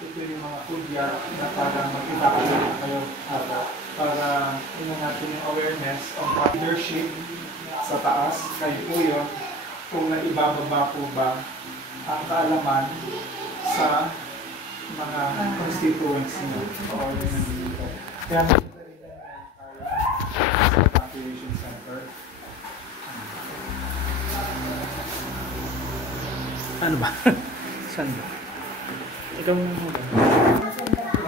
ito yung mga kudya na para magkita kayo para yun natin yung awareness of leadership sa taas, kayo po yun, kung naibababa po ba ang kaalaman sa mga constituents nyo o yun nandito. Kaya makita rin yan tayo sa evacuation center. Ano ba? Saan ba? Ikaw mo ba?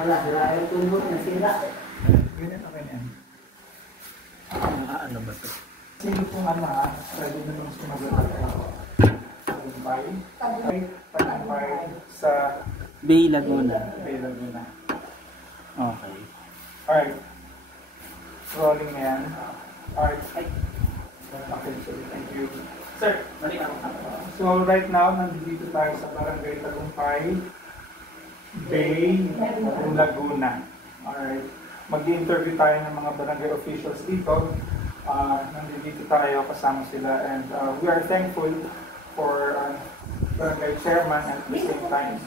Wala, sila yung tumbot na sila. Ganyan ako yan. Ano ba ito? Sino pong pwede na nung sumagot ako? Tagumpay? Tagumpay sa Bay Laguna. Bay Laguna. Okay. Alright. Rolling na yan. Alright. Okay, so thank you. Sir, so right now, nandito tayo sa Barangay Tagumpay, Bay Laguna. Alright. Mag-interview tayo ng mga barangay officials dito. Nandito tayo, kasama sila, and we are thankful for barangay chairman at the same time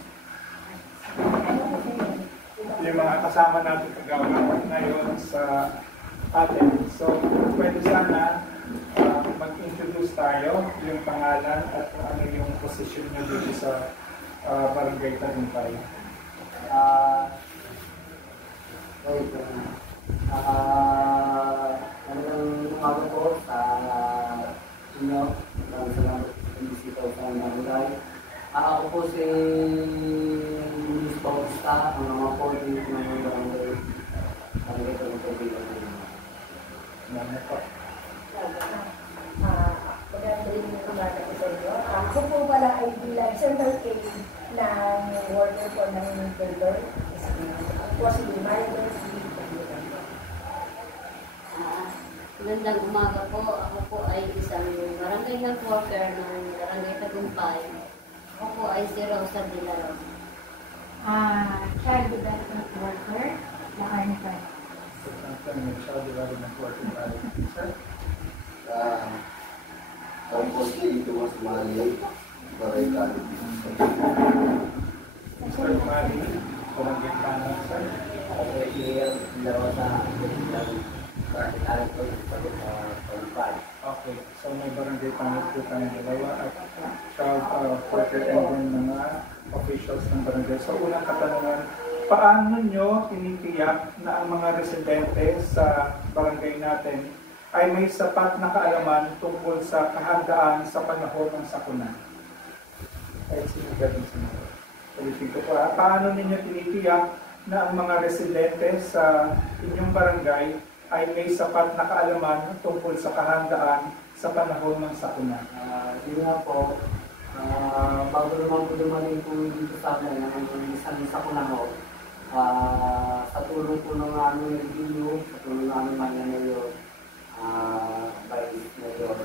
yung mga kasama natin kagawa ngayon sa atin. So, pwede sana mag-introduce tayo yung pangalan at ano yung position nyo dito sa Barangay Tagumpay. Magandang umaga po sa inyo. Maraming salamat sa bisitaw sa barangay. Ako po si Luis Bautista, ang mga po din ng barangay Tagumpay. Ako po pala ay bilang Central K ng worker po ng Builder. Ako po si Marilyn. Magandang umaga po. Ako po ay isang barangay health worker ng Barangay Tagumpay. Ako po ay si Rosa Villar. Child Development Worker ng Arnifer. Child Development Working Sir? Ako po si Dumas Mali, Barangay Sir Mali, Barangay Kanan, sir? Ako po si Dalawa sa Okay, so may barangay panit po tayong dalawa at child worker and then mga officials ng barangay. So unang katanungan, paano nyo tinitiyak na ang mga residente sa barangay natin ay may sapat na kaalaman tungkol sa kahandaan sa panahon ng sakuna? Kahit sinigatin sa mga. Ulitin ko po, paano ninyo tinitiyak na ang mga residente sa inyong barangay ay may sapat na kaalaman tungkol sa kahandaan sa panahon ng sakuna? Yun nga po, bago naman po dumating po dito sa amin, ang isang sakuna ho, sa tulong po ng aming review, sa tulong ng aming Mayor, Vice Mayor,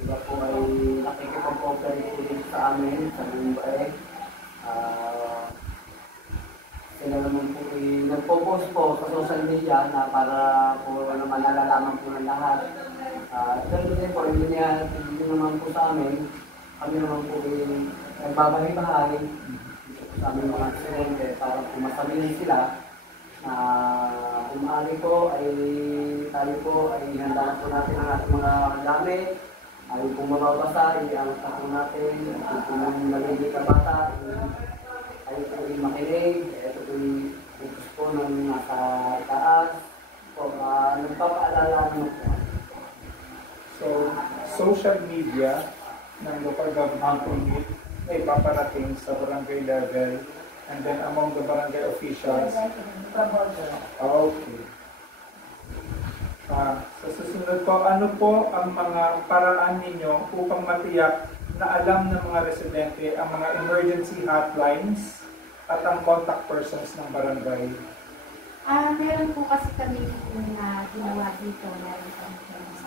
sila po ay nakikipag-cooperate po dito sa amin, sa Mumbai. Sila naman po nagpo-post po sa social media na para po naman nalalaman po ng lahat. Pero din po, hindi naman po sa amin. Kami naman po nagbabahay-bahay dito po sa aming mga residente para po masabihin sila na kung maaari po ay tayo po ay handa na po natin ang ating mga gamit. Ayaw po mababasa, i-angat na po natin. Kung po nang nalagay ka bata, ayaw po yung makinig. Ito po yung utos po nung nasa taas. Nagpapaalala mo po. So, social media ng local government unit ay paparating sa barangay level and then among the barangay officials. Okay. Sa susunod po, ano po ang mga paraan ninyo upang matiyak na alam ng mga residente ang mga emergency hotlines at ang contact persons ng barangay? Meron po kasi kami ginawa dito. Meron kami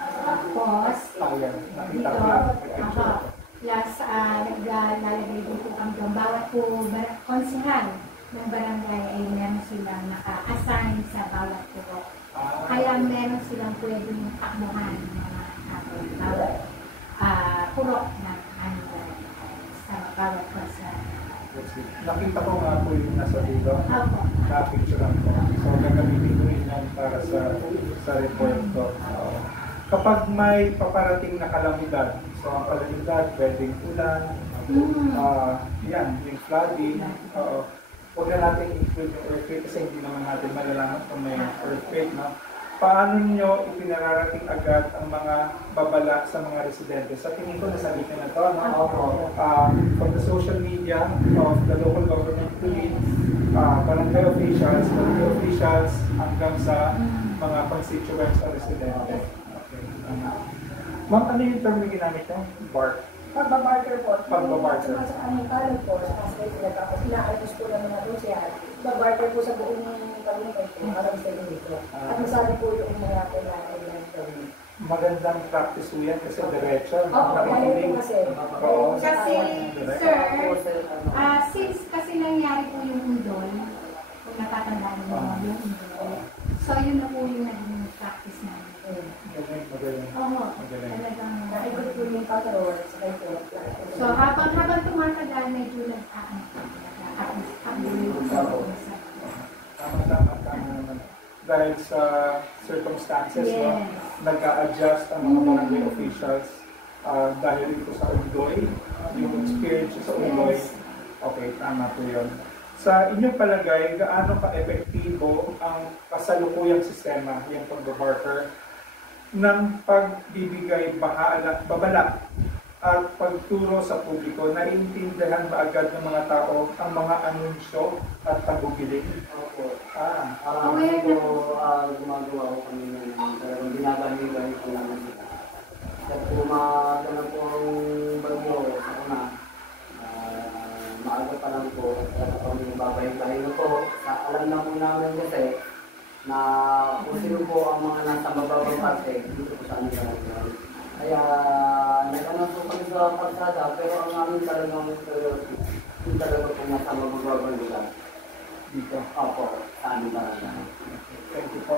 tapos, Nakita dito, ko lang. plus naglalagay dito ang bawat po konsihal ng barangay ay meron silang naka-assign sa bawat puro. Kaya meron silang pwedeng takbuhan ng mga bawat puro ng sa bawat konsihal. Nakita ko nga po yung nasa dulo. Opo. Na-picturean ko. So, gagamitin ko rin yan para sa report ko. Kapag may paparating na kalamidad, so ang kalamidad, pwedeng ulan, yan, yung flooding, huwag na natin include yung earthquake kasi hindi naman natin malalaman kung may earthquake, no? Paano nyo ipinararating agad ang mga babala sa mga residente? Sa tingin ko, nasabi ko na to, no? From the social media of the local government police, barangay officials, hanggang sa mga constituents sa residente. Okay. Ma'am, ano yung term na ginamit nyo? BART? Pagbabarter po. Pagbabarter. Sa aming kalog po, sa kasbay sila, tapos inaalis po namin na doon siya. Pagbabarter po sa buong pag-ibig po, parang sa dito. At masabi po yung mga kailangan ng gawin. Magandang practice po yan kasi diretso. Oo, kaya po kasi. Kasi, sir, since kasi nangyari po yung undol, kung natatandaan mo yung undol, so yun na po yung naging practice namin. Magaling. Oo, Magaling. talagang Nakikot po yung patrol sa kayo. so habang tumatagal, medyo Tama naman. Dahil sa circumstances, Yes. no, nag-a-adjust ang mga barangay officials dahil ito sa Undoy, yung experience sa Undoy. Yes. Okay, tama po yun. Sa inyong palagay, gaano ka-epektibo ang kasalukuyang sistema, yung pag-barter, ng pagbibigay babala at pagturo sa publiko, naiintindihan ba agad ng mga tao ang mga anunsyo at tagubilin? Opo. Aware na po. Gumagawa ko kami ng talagang binabaligan ko naman sila. At gumagana po ang bagyo sa una, maaga pa lang po, at kami babay-bahay na po. Alam na po namin kasi na kung sino po ang mga nasa mababang parte, dito po sa aming barangay. Kaya nagano po kami sa pagsada, pero ang aming talagang yung talaga po nasa mababang lugar. Dito. Opo, sa aming barangay. Thank you po.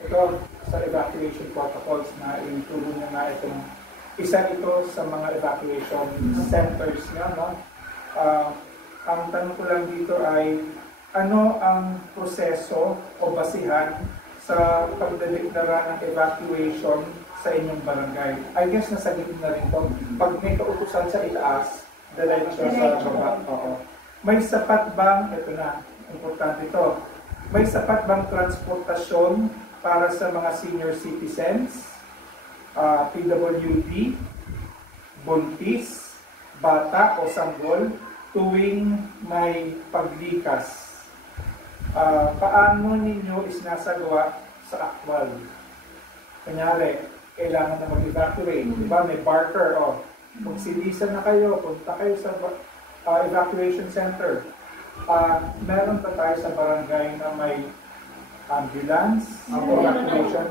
Ito sa evacuation protocols na ituro nyo na itong isa ito sa mga evacuation centers nga, no? Ang tanong ko lang dito ay ano ang proseso o basihan sa pagdedeklara ng evacuation sa inyong barangay? I guess nasa gitna na rin ito. Pag may kautusan sa itaas, diretso sa baba. Oo. May sapat bang, ito na, importante ito, may sapat bang transportasyon para sa mga senior citizens, PWD, buntis, bata o sanggol, tuwing may paglikas? Paano ninyo isinasagawa sa aktwal? Kunyari, kailangan na mag-evacuate. Diba? May barker. Magsilisan na kayo. Punta kayo sa evacuation center. Meron pa tayo sa barangay na may ambulance, evacuation.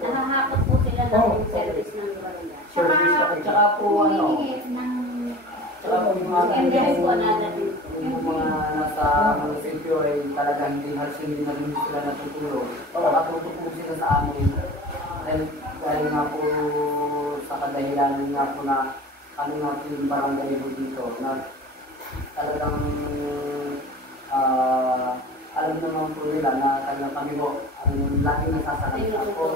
Nakahakot po sila ng service ng barangay. Service na kayo. Tsaka po humihingi ng Tsaka po yung mga MDS po natin. yung mga nasa munisipyo ay talagang hindi na rin sila natutulog. Nakatutok po sila sa amin. Dahil nga po sa kadahilan nga po na ano natin yung barangay po dito na talagang alam naman po nila na talagang kami po ang lagi nasasakay po.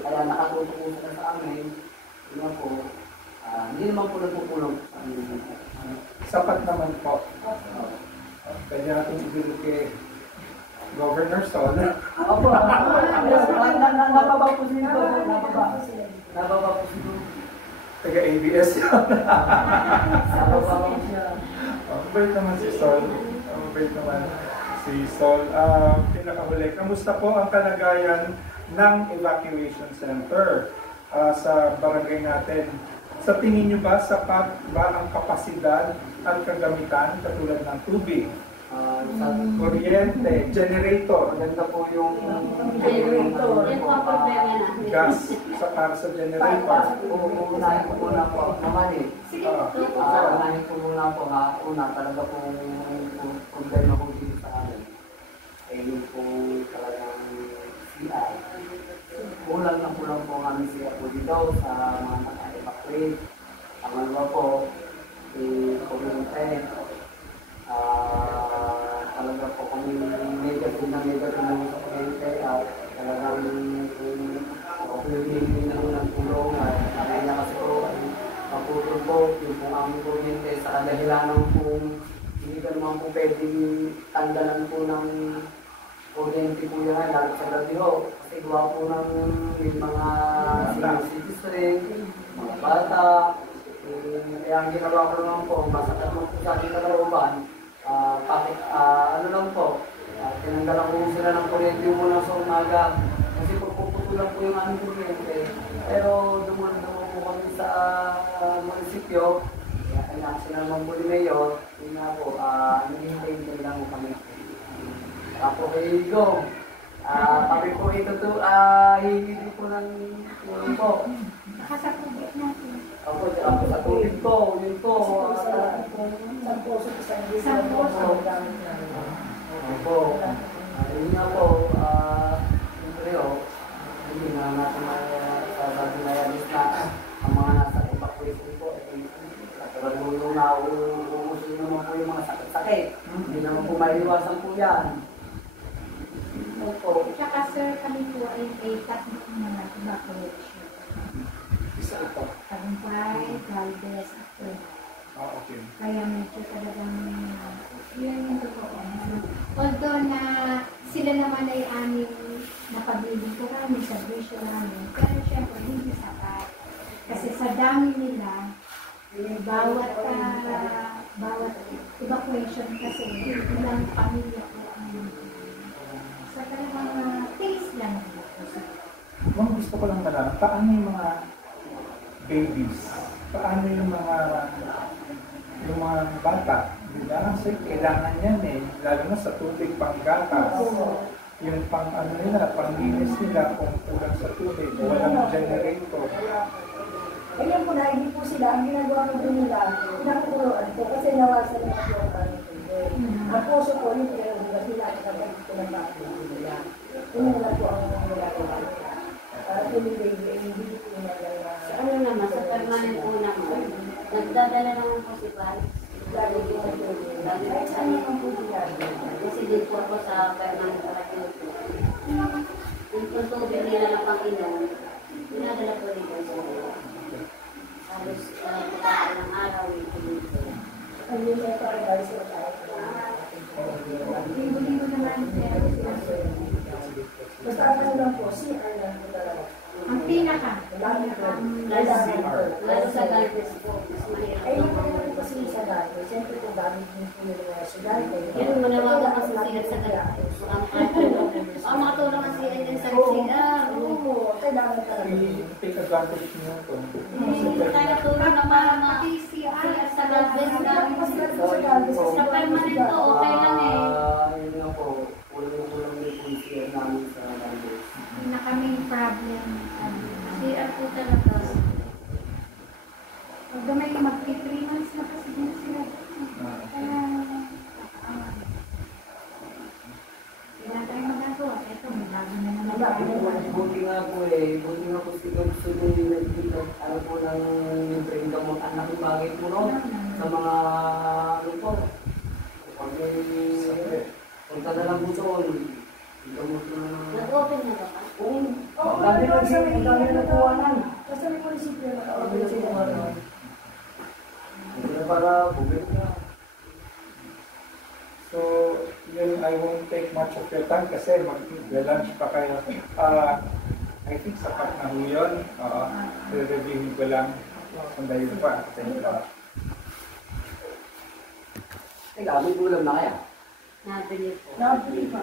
Kaya nakatutok po sila sa amin. Yun nga po. Hindi naman po nagpupulong sa amin. Sapat naman po. Kaya natin ibigay kay Governor Sol. Opo. Nababa po sila. Nababa po sila. Taga-ABS yun. Nababa po siya. Mabait naman si Sol. Mabait naman si Sol. Pinakahuli, kamusta po ang kalagayan ng evacuation center sa barangay natin? Sa tingin nyo ba, sapat ba ang kapasidad at kagamitan katulad ng tubig, kuryente, generator, Maganda po yung Yan po ang problema natin. gas para sa generator? unahin ko muna po naman eh. Sige, tutok Unahin ko muna po ha. Una talaga po problema ko dito sa amin. Ay yung po talagang CI. Kulang na kulang po ang aming CI po dito sa mga naka-evacuate. Ang ano po, kuryente. negative naman sa kuryente at talagang kung humihingi ng tulong at sabi niya kasi po maputol po yung pong aming kuryente sa kadahilanan kung hindi ka naman po pwedeng tanggalan po ng kuryente po yan lalo sa gabi ho kasi gawa po ng may mga senior citizen, mga bata. Kaya ang ginawa ko naman po, masakit mo po sa aking kalooban, ano lang po, tinanggalan ko sila ng kuryente muna sa umaga kasi puputulan po yung aming kuryente. Pero dumaan po kami sa munisipyo, kaya kailangan sila naman po ni Mayor, yun nga po, nag-hintay lang po kami. Tapos kay Gong, kami po ito to, hihingi po ng tulong po. Nakasapugit natin. Ako, sa tubig ko, yun po. Isang poso, isang libo. Isang poso. Ang gamit namin. Opo. Yun nga po, siyempre hindi na natin sasabi na yan na ang mga nasa evacuation po, katulad nung nauusin naman po yung mga sakit-sakit. Hindi naman po maiiwasan po yan. Opo. Tsaka sir, kami po ay tatlong mga evacuation. Isa ito. Tagumpay, Galvez, after. Okay. Kaya medyo talagang yun yung totoo. Although na sila naman ay aming napabiling ko kami sa bisyo namin, pero syempre hindi sapat. Kasi sa dami nila, bawat evacuation kasi ilang pamilya po ang sa talagang taste lang. Ma'am, gusto ko lang malaman, paano yung mga babies? Paano yung mga bata? Diba? Kasi kailangan yan eh, lalo na sa tubig panggatas. Yung pang ano nila, panglinis nila kung kulang sa tubig, walang generator. Ayun po na, hindi po sila, ang ginagawa ko din nila, pinakukuloan po kasi nawasan na po ang aming tubig. Ang poso po, yung pinagawa sila, kapag ito ng bakit nila. Yun na po ang ginagawa nila. Para tumibig, hindi po nila. Sa ano naman, sa permanent po naman, nagdadala naman po si Vals. Lagi po ang tubig. Kahit saan naman po sila. Kasi din po ako sa permanent radio po. Yung tubig nila ng Panginoon, pinadala po rin po sa mga. Halos pagkakaan ng araw, ito dito. Ang yun ay parang dahil sila tayo. Libo-libo naman sir. Basta ano lang po, CR lang po talaga. Ang pinaka. Lalo Lalo sa Galvez po, mas mahirap ay, ng hindi mga. naman kasi sa dati. Siyempre kung gamit din po yung mga estudyante. Yan, manawagan kasi sila sa Galvez. Ang makatulong kasi yan sa CR. Oo, kailangan talaga. I-take advantage nyo ito. Hindi tayo tulong na para PCR sa Galvez na. Sa permanent po, okay lang eh. Yun nga po, kulang din po yung CR namin sa Galvez. Na kaming problem. CR po talaga. Pag may mag-3 months na kasi din sila. Kaya, wala tayong magagawa. Ito, may bago na naman. Buti nga po siguro gusto nyo nagkita, ano po ng brain gamot, ang laking bagay po no, sa mga, ano po, pag may, punta na lang po doon, gamot na, Nag-open na ba? kung, Oo, dami na nakuhanan, Basta may munisipyo na dami na sila. nakuhanan, hindi na para, bubik na. So, yun, I won't take much of your time kasi mag-lunch pa kayo. I think sapat na ho yun. Re-reviewin ko lang. Sandayin pa. Teka, may gulam na kaya? Nabili po. Nabili pa.